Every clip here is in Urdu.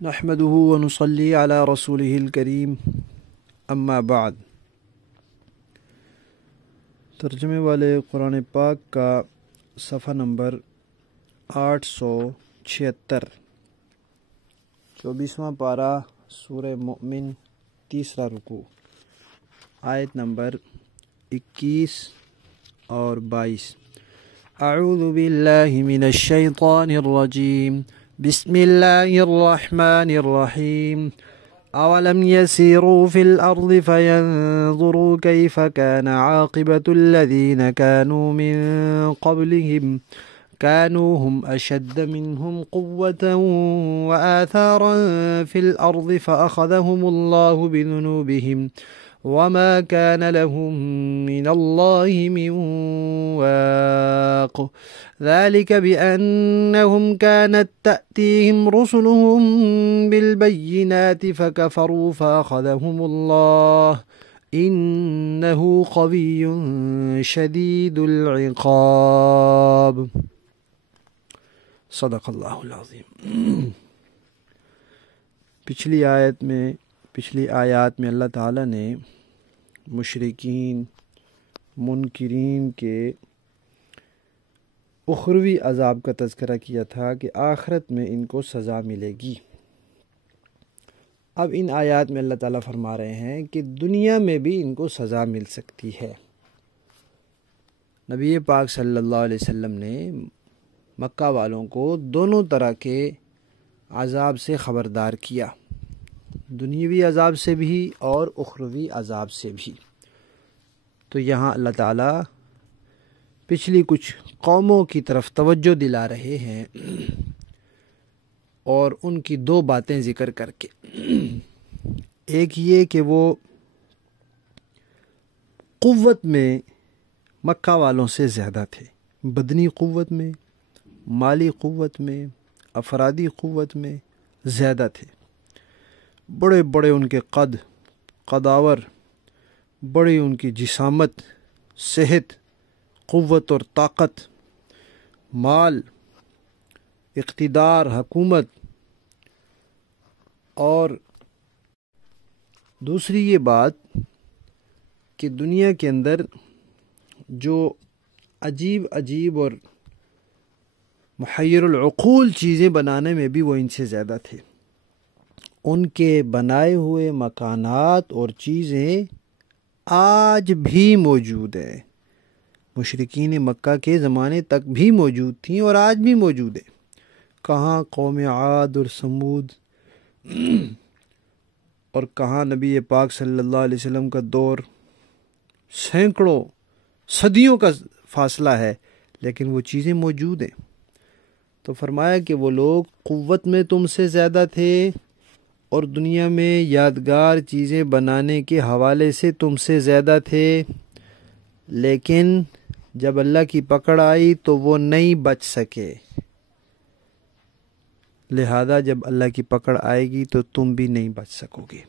نحمده ونصلي على رسوله الكريم اما بعد۔ ترجمے والے قرآن پاک کا صفحہ نمبر 876، 24واں پارہ سورہ مؤمن، تیسرا رکوع، آیت نمبر 21 اور 22۔ اعوذ باللہ من الشیطان الرجیم، بسم اللہ الرحمن الرحیم۔ اولم يسيروا في الارض فينظروا كيف كان عاقبة الذين كانوا من قبلهم كانوا هم اشد منهم قوة واثارا في الارض فاخذهم الله بذنوبهم وما كان لهم من الله من واق، ذلك بأنهم كانت تأتيهم رسلهم بالبينات فكفروا فأخذهم الله إنه قوي شديد العقاب۔ صدق اللہ العظیم۔ پچھلی آیات میں اللہ تعالیٰ نے مشرکین، منکرین کے اخروی عذاب کا تذکرہ کیا تھا کہ آخرت میں ان کو سزا ملے گی۔ اب ان آیات میں اللہ تعالیٰ فرما رہے ہیں کہ دنیا میں بھی ان کو سزا مل سکتی ہے۔ نبی پاک صلی اللہ علیہ وسلم نے مکہ والوں کو دونوں طرح کے عذاب سے خبردار کیا، دنیاوی عذاب سے بھی اور اخروی عذاب سے بھی۔ تو یہاں اللہ تعالیٰ پچھلی کچھ قوموں کی طرف توجہ دلا رہے ہیں اور ان کی دو باتیں ذکر کر کے، ایک یہ کہ وہ قوت میں مکہ والوں سے زیادہ تھے، بدنی قوت میں، مالی قوت میں، افرادی قوت میں زیادہ تھے، بڑے بڑے ان کے قداور، بڑی ان کی جسامت، صحت، قوت اور طاقت، مال، اقتدار، حکومت۔ اور دوسری یہ بات کہ دنیا کے اندر جو عجیب اور محیر العقول چیزیں بنانے میں بھی وہ ان سے زیادہ تھے۔ ان کے بنائے ہوئے مکانات اور چیزیں آج بھی موجود ہیں، مشرکین مکہ کے زمانے تک بھی موجود تھیں اور آج بھی موجود ہیں۔ کہاں قوم عاد اور سمود، اور کہاں نبی پاک صلی اللہ علیہ وسلم کا دور، سینکڑوں صدیوں کا فاصلہ ہے، لیکن وہ چیزیں موجود ہیں۔ تو فرمایا کہ وہ لوگ قوت میں تم سے زیادہ تھے اور دنیا میں یادگار چیزیں بنانے کے حوالے سے تم سے زیادہ تھے، لیکن جب اللہ کی پکڑ آئی تو وہ نہیں بچ سکے، لہذا جب اللہ کی پکڑ آئے گی تو تم بھی نہیں بچ سکو گے۔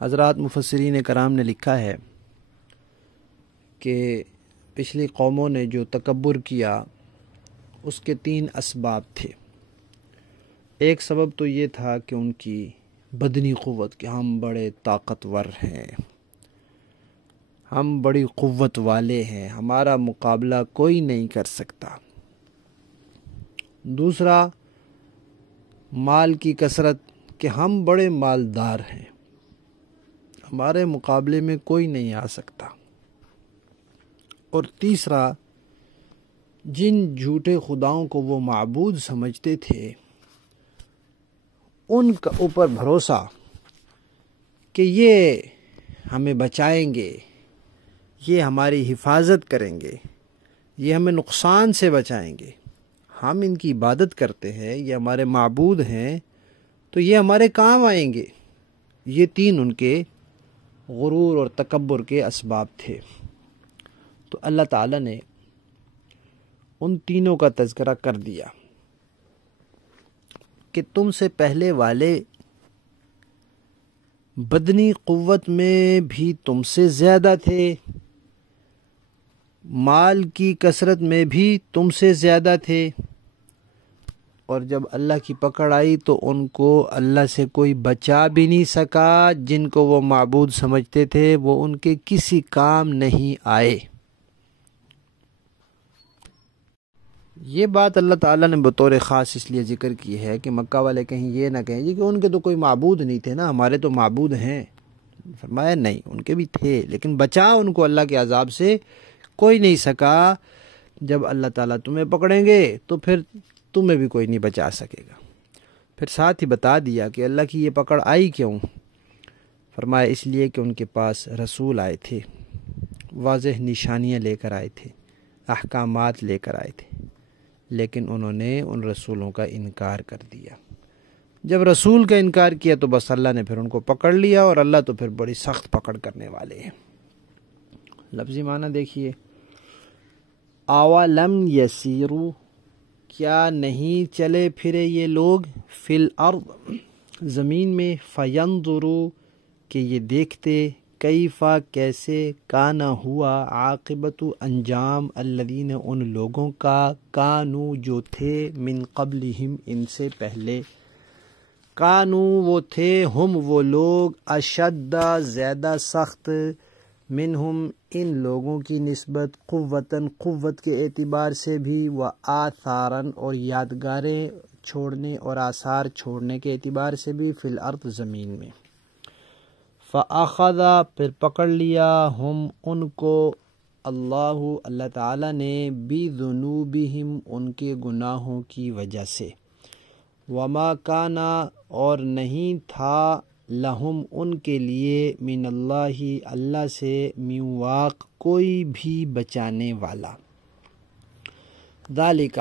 حضرات مفسرین کرام نے لکھا ہے کہ پچھلی قوموں نے جو تکبر کیا اس کے 3 اسباب تھے۔ ایک سبب تو یہ تھا کہ ان کی بدنی قوت، کہ ہم بڑے طاقتور ہیں، ہم بڑی قوت والے ہیں، ہمارا مقابلہ کوئی نہیں کر سکتا۔ دوسرا مال کی کثرت، کہ ہم بڑے مالدار ہیں، ہمارے مقابلے میں کوئی نہیں آ سکتا۔ اور تیسرا جن جھوٹے خداؤں کو وہ معبود سمجھتے تھے ان کا اوپر بھروسہ کہ یہ ہمیں بچائیں گے، یہ ہماری حفاظت کریں گے، یہ ہمیں نقصان سے بچائیں گے، ہم ان کی عبادت کرتے ہیں، یہ ہمارے معبود ہیں تو یہ ہمارے کام آئیں گے۔ یہ 3 ان کے غرور اور تکبر کے اسباب تھے۔ تو اللہ تعالیٰ نے ان تینوں کا تذکرہ کر دیا کہ تم سے پہلے والے بدنی قوت میں بھی تم سے زیادہ تھے، مال کی کثرت میں بھی تم سے زیادہ تھے، اور جب اللہ کی پکڑ آئی تو ان کو اللہ سے کوئی بچا بھی نہیں سکا، جن کو وہ معبود سمجھتے تھے وہ ان کے کسی کام نہیں آئے۔ یہ بات اللہ تعالیٰ نے بطور خاص اس لیے ذکر کی ہے کہ مکہ والے کہیں یہ نہ کہیں جی کہ ان کے تو کوئی معبود نہیں تھے نا، ہمارے تو معبود ہیں۔ فرمایا نہیں، ان کے بھی تھے، لیکن بچا ان کو اللہ کے عذاب سے کوئی نہیں سکا۔ جب اللہ تعالیٰ تمہیں پکڑیں گے تو پھر تمہیں بھی کوئی نہیں بچا سکے گا۔ پھر ساتھ ہی بتا دیا کہ اللہ کی یہ پکڑ آئی کیوں۔ فرمایا اس لیے کہ ان کے پاس رسول آئے تھے، واضح نشانیاں لے کر آئے تھے، احکامات لے کر آئے تھے، لیکن انہوں نے ان رسولوں کا انکار کر دیا۔ جب رسول کا انکار کیا تو بس اللہ نے پھر ان کو پکڑ لیا، اور اللہ تو پھر بڑی سخت پکڑ کرنے والے ہیں۔ لفظی معنی دیکھیے، اولم یسیرو، کیا نہیں چلے پھرے یہ لوگ، فی الارض، زمین میں، فینظروا، کہ یہ دیکھتے، کیفا، کیسے، کانا، ہوا، عاقبت، انجام، الذین، ان لوگوں کا، کانو، جو تھے، من قبلہم، ان سے پہلے، کانو، وہ تھے، ہم، وہ لوگ، اشد، زیادہ سخت، منہم، ان لوگوں کی نسبت، قوتاً، قوت کے اعتبار سے بھی، و آثاراً، اور یادگاریں چھوڑنے اور آثار چھوڑنے کے اعتبار سے بھی، فی الارض، زمین میں، فَأَخَذَ، پھر پکڑ لیا، ہم، ان کو، اللہ تعالیٰ نے، بِذُنُوبِهِمْ، ان کے گناہوں کی وجہ سے، وَمَا كَانَ، اور نہیں تھا، لہم، ان کے لیے، من اللہ سے، من واق، کوئی بھی بچانے والا۔ ذالک،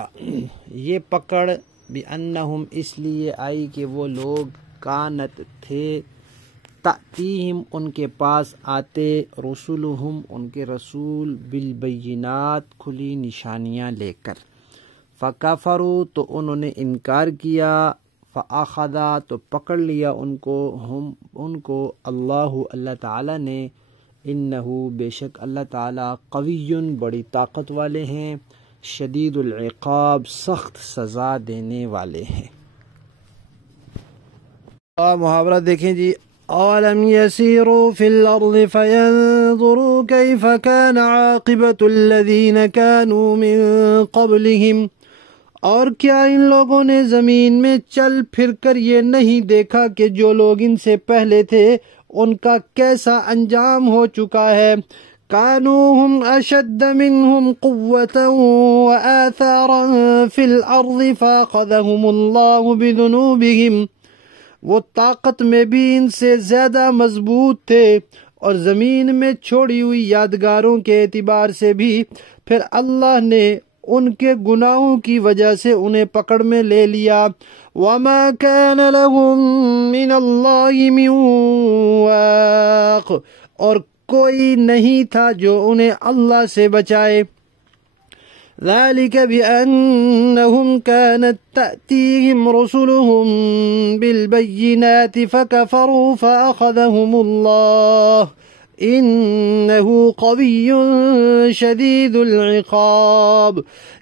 یہ پکڑ، بِأَنَّهُمْ، اس لیے آئی کہ وہ لوگ، کانت، تھے، تأتیہم، ان کے پاس آتے، رسولہم، ان کے رسول، بالبینات، کھلی نشانیاں لے کر، فکفروا، تو انہوں نے انکار کیا، فاخذ، تو پکڑ لیا ان کو اللہ تعالیٰ نے، انہو، بے شک اللہ تعالیٰ، قوی، بڑی طاقت والے ہیں، شدید العقاب، سخت سزا دینے والے ہیں۔ محاورہ دیکھیں جی، اولم یسیروا فی الارض فینظروا کیف کان عاقبۃ الذین کانوا من قبلہم، اور کیا ان لوگوں نے زمین میں چل پھر کر یہ نہیں دیکھا کہ جو لوگ ان سے پہلے تھے ان کا کیسا انجام ہو چکا ہے، کانوا ہم اشد منہم قوة وآثارا فی الارض فاخذہم اللہ بذنوبہم، وہ طاقت میں بھی ان سے زیادہ مضبوط تھے اور زمین میں چھوڑی ہوئی یادگاروں کے اعتبار سے بھی، پھر اللہ نے ان کے گناہوں کی وجہ سے انہیں پکڑ میں لے لیا۔ وَمَا كَانَ لَهُم مِّنَ اللَّهِ مِن وَاقٍ، اور کوئی نہیں تھا جو انہیں اللہ سے بچائے۔ ذَلِكَ بِأَنَّهُمْ كَانَتْ تَأْتِيهِمْ رُسُلُهُم بِالْبَيِّنَاتِ فَكَفَرُوا فَأَخَذَهُمُ اللَّهُ انہو قوی شدید العقاب،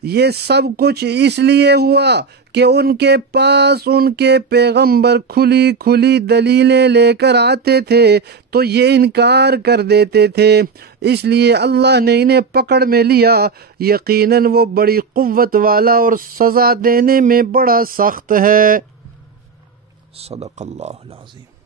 یہ سب کچھ اس لیے ہوا کہ ان کے پاس ان کے پیغمبر کھلی کھلی دلیلیں لے کر آتے تھے تو یہ انکار کر دیتے تھے، اس لیے اللہ نے انہیں پکڑ میں لیا، یقیناً وہ بڑی قوت والا اور سزا دینے میں بڑا سخت ہے۔ صدق اللہ العظیم۔